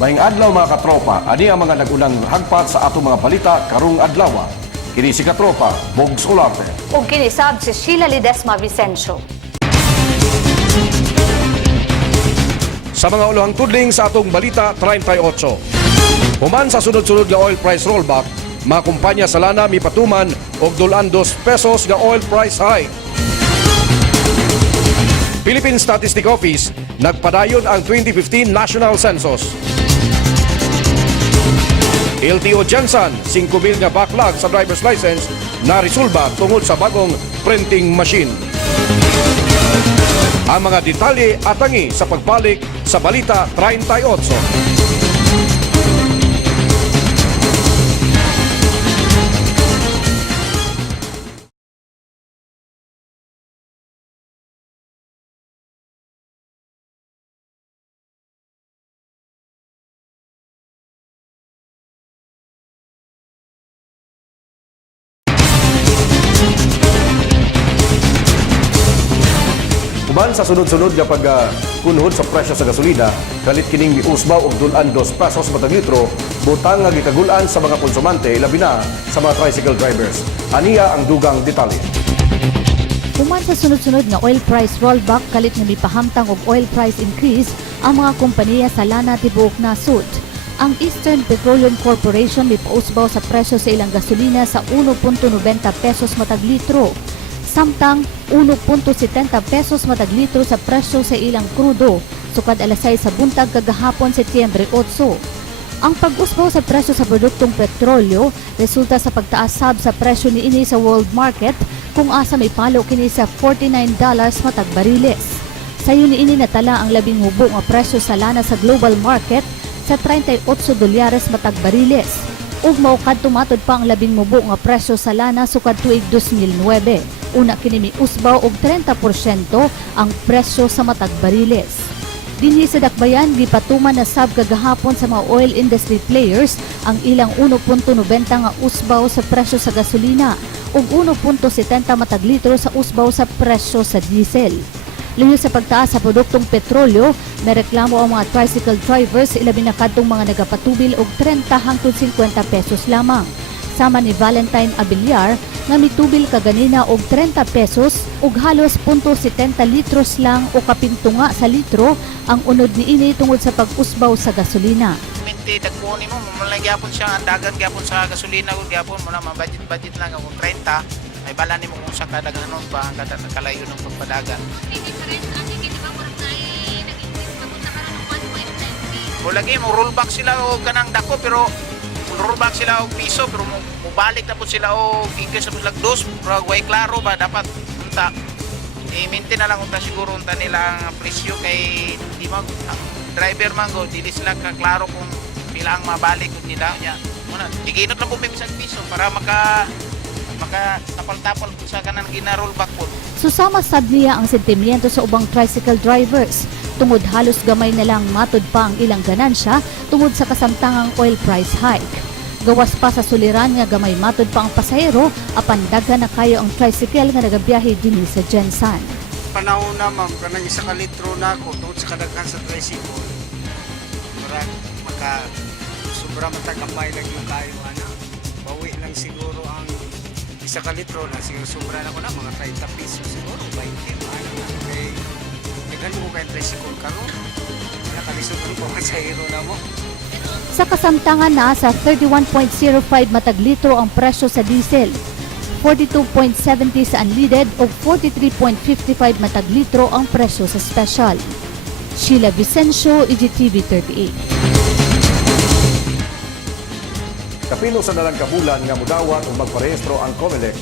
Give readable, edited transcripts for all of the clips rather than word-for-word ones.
Maayong adlaw mga katropa, ani ang mga nagunang hagpat sa atong mga balita karong adlaw. Kini si katropa, Bogs Olarte. Ug kinisab si Sheila Ledesma Vicencio. Sa mga ulohang tudling sa atong balita 38. Human sa sunod-sunod nga oil price rollback, mga kumpanya sa lana mipatuman og $2 nga oil price hike. Philippine Statistic Office nagpadayon ang 2015 National Census. LTO Jensen, 5,000 nga backlog sa driver's license na resolba tungod sa bagong printing machine. Ang mga detalye atangi sa pagbalik sa Balita 38. Human sa sunod-sunod nga pagkunhod sa presyo sa gasolina, kalit kining miusbaw og $2 matag litro, butang nga gikagulan sa mga konsumante labi na sa mga tricycle drivers. Aniya ang dugang detalye. Human sa sunod-sunod nga oil price rollback, kalit nga mipahamtang og oil price increase ang mga kompanya sa lana tibuok nasud. Ang Eastern Petroleum Corporation mipausbaw sa presyo sa ilang gasolina sa 1.90 pesos matag litro. Samtang 1.70 pesos matag litro sa presyo sa ilang krudo, sukad alas 6 sa buntag kagahapon Setyembre 8. Ang pag-usbaw sa presyo sa produktong petrolyo resulta sa pagtaas sab sa presyo niini sa world market kung asa may palo kini sa $49 matag bariles. Sayo niini natala ang labing hubo nga presyo sa lana sa global market sa $38 matag bariles. Ug mao kadto matod pa ang labing mubo nga presyo sa lana sukad tuig 2009. Una kini miusbaw og 30% ang presyo sa matag bariles. Dinhi sa dakbayan gipatuman na sab kagahapon sa mga oil industry players ang ilang 1.90 nga usbaw sa presyo sa gasolina ug 1.70 matag litro sa usbaw sa presyo sa diesel. Luyo sa pagtaas sa produktong petrolyo, nareklamo ang mga tricycle drivers ilabi na kadtong mga nagapatubil og 30 hangtod 50 pesos lamang. Sama ni Valentine Abiliar nga mitubil kaganina og 30 pesos ug halos .70 litros lang o kapintunga sa litro ang unod niini tungod sa pag-usbaw sa gasolina. Minti dagpon mo mamalay gyapon siya ang dagan gyapon sa gasolina ug gyapon mo na budget lang og 30 ay bala nimo kung sa kadaghanon pa ang kalayo ng pagpadagan. O lagi mo rollback sila og kanang dako pero rollback sila og piso pero mubalik na po sila og increase sa lag dos pero way klaro ba dapat unta i-maintain na lang unta siguro unta nila ang presyo kay di mag driver man go dili sila ka klaro kung pila ang mabalik ug nila nya muna tiginot lang po may isang piso para maka tapal-tapal po sa kanang gina-rollback po. Susama sad niya ang sentimiento sa ubang tricycle drivers tungod halos gamay na lang matod pa ang ilang ganansya tungod sa kasamtangang oil price hike. Gawas pa sa suliran nga gamay matod pa ang pasahero apan daghan na kayo ang tricycle nga nagabiyahe dinhi sa Jensen. Panahon na ma'am, kanang isa ka litro na ako tungod sa kadaghan sa tricycle. Para sobra matagamay lang yung kayo ana. Bawi lang siguro ang isa ka litro na siguro sobra na ko na mga 30 piso siguro 20 ano na kay daghan mo kay tricycle karon. Nakalisod ko ang pasahero na mo. Sa kasamtangan na sa 31.05 matag litro ang presyo sa diesel, 42.70 sa unleaded o 43.55 matag litro ang presyo sa special. Sheila Vicencio, EGTV 38. Kapino sa nalang kabulan nga mudawat o magparehistro ang COMELEC,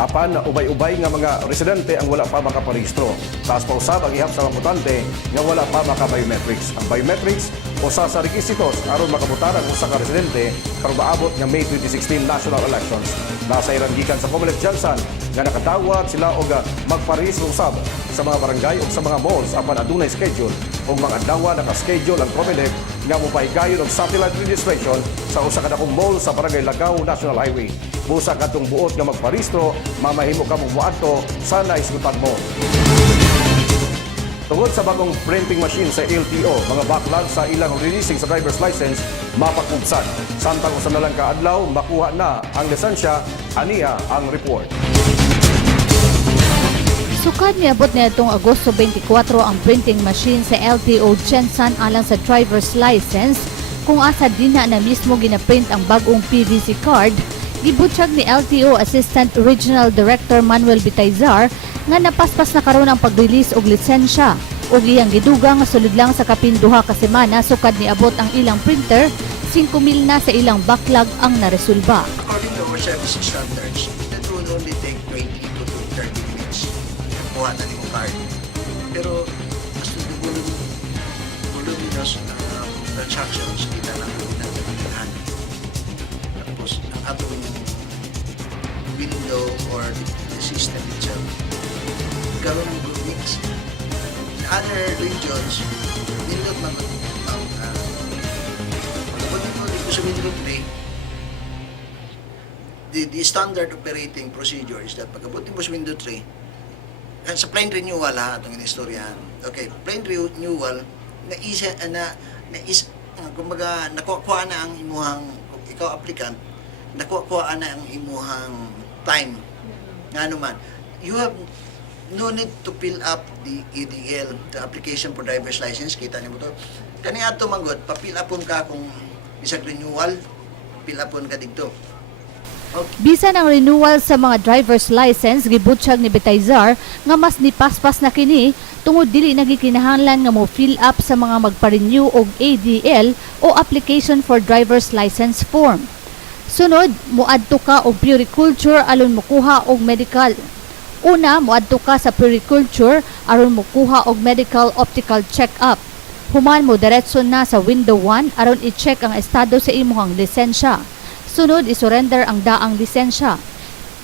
apan ubay-ubay nga mga residente ang wala pa makaparehistro. Taas pa usab ang ihap sa mga botante nga wala pa maka-biometrics. Ang biometrics usa sa requisitos aron makabotar ang usa ka residente karong maabot nga May 2016 national elections. Nasa ilang gikan sa COMELEC Jensen nga nakadawat sila og magparehistro usab sa mga barangay o sa mga malls apan adunay schedule og mga adlaw naka-schedule ang COMELEC nga mopahigayon og satellite registration sa usa ka dakong mall sa Barangay Lagaw National Highway. Busa katong buot nga magparehistro, mamahimo ka mong muadto sa naisgutan mo. Tungod sa bagong printing machine sa LTO, mga backlog sa ilang releasing sa driver's license mapakubsan. Samtang usa na lang kaadlaw, makuha na ang lisensya, aniya ang report. Sukad niabot na itong Agosto 24 ang printing machine sa LTO Jensen alang sa driver's license kung asa din na mismo ginaprint ang bagong PVC card. Gibutyag ni LTO Assistant Regional Director Manuel Bitaizar nga napaspas na karon ang pag-release og lisensya ug iyang giduga nga sulod lang sa kapin duha ka semana sukad niabot ang ilang printer 5,000 na sa ilang backlog ang naresolba. According to our service standards, that will only take 20 to 30 minutes. Kuha na ni mo card. Pero, as to the voluminous transactions, kita lang ang pinagdagdagan. Tapos, ang atong window or the system itself, gawin ng good mix. In other regions, nindot man ang pagkabunin mo dito sa window 3, the standard operating procedure is that pagkabutin mo sa window 3, sa plain renewal ha, itong inistoryahan. Okay, plain renewal, kumbaga, nakuha na ang imuhang, kung ikaw applicant, nakuha na ang imuhang time. Nga naman, you have no need to fill up the EDL, the application for driver's license, kita niyo mo to. Kani ato manggod, pa-fill upon ka kung isang renewal, fill upon ka dito. Bisan ang renewal sa mga driver's license, gibutsyag ni Bitaizar nga mas nipaspas na kini tungod dili nagikinahanglan nga mo fill up sa mga magpa-renew og ADL o application for driver's license form. Sunod, muadto ka og puriculture aron mokuha og medical. Una, muadto ka sa puriculture aron mokuha og medical optical check-up. Human mo diretso na sa window 1 aron i-check ang estado sa imong lisensya. Sunod, isurrender ang daang lisensya.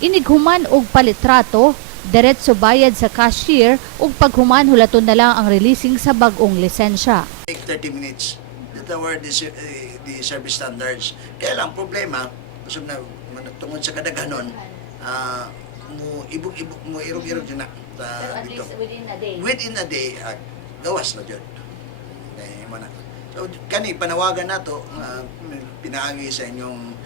Inighuman og palitrato, diretso bayad sa cashier ug paghuman hulaton na lang ang releasing sa bag-ong lisensya. Take 30 minutes. That are the service standards. Kaya lang, problema, kusog na, tungod sa kadaghanon, mo ibog-ibog mo irog-irog dyan na dito. Within a day, gawas na dyan. So, kani, panawagan na to, pinaagi sa inyong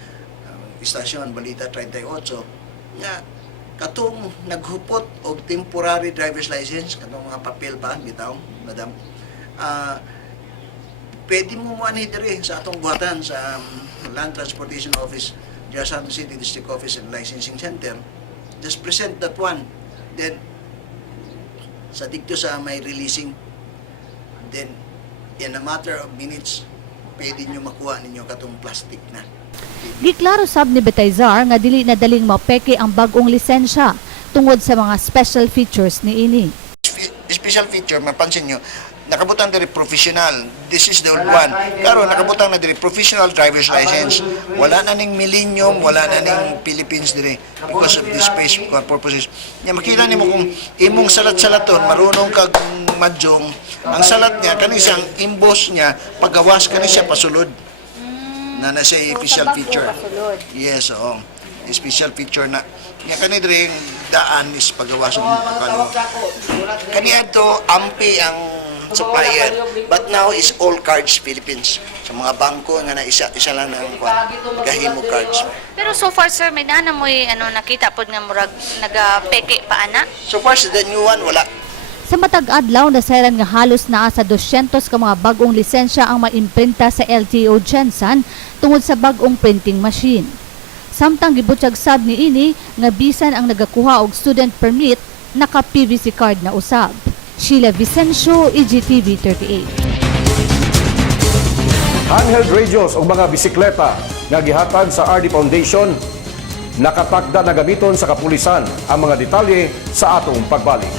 istasyon, Balita 38, nga, katong naghupot og temporary driver's license, katong mga papel pa, bitaw, madam, pwede mo mo anidiri sa atong buhatan sa Land Transportation Office, General Santos City District Office and Licensing Center. Just present that one. Then, sa dikto sa may releasing, then, in a matter of minutes, pwede nyo makuha ninyo katong plastic na. Giklaro sab ni Bitaizar nga dili na daling mapeke ang bag-ong lisensya tungod sa mga special features ni ini. Special feature, mapansin nyo, nakabutang diri professional. This is the old one. Karon nakabutang na diri professional driver's license. Wala na ning Millennium, wala na ning Philippines diri because of the space purposes. Nya makita nimo kung imong salat-salaton marunong kag madyong, ang salat niya kani siyang emboss niya paggawas kani siya pasulod. Na siya special feature. Yes, oo. Special feature na nya kani diri daan is paggawas ng pagkalo. Kani adto ampi ang supplier, but now is all cards Philippines. Sa mga bangko nga na isa lang ang kahimo cards. Pero so far, sir, may nana mo'y nakita po nga murag nagapeke pa ana? So far, the new one, wala. Sa matag adlaw nasayran nga halos naa sa 200 ka mga bagong lisensya ang maimprinta sa LTO Jensen tungod sa bagong printing machine. Samtang gibutyag sab ni ini nga bisan ang nagakuha og student permit naka PVC card na usab. Sheila Vicencio, EGTV 38. Handheld radios o mga bisikleta nga gihatag sa RD Foundation nakatakda na gamiton sa kapulisan. Ang mga detalye sa atong pagbalik.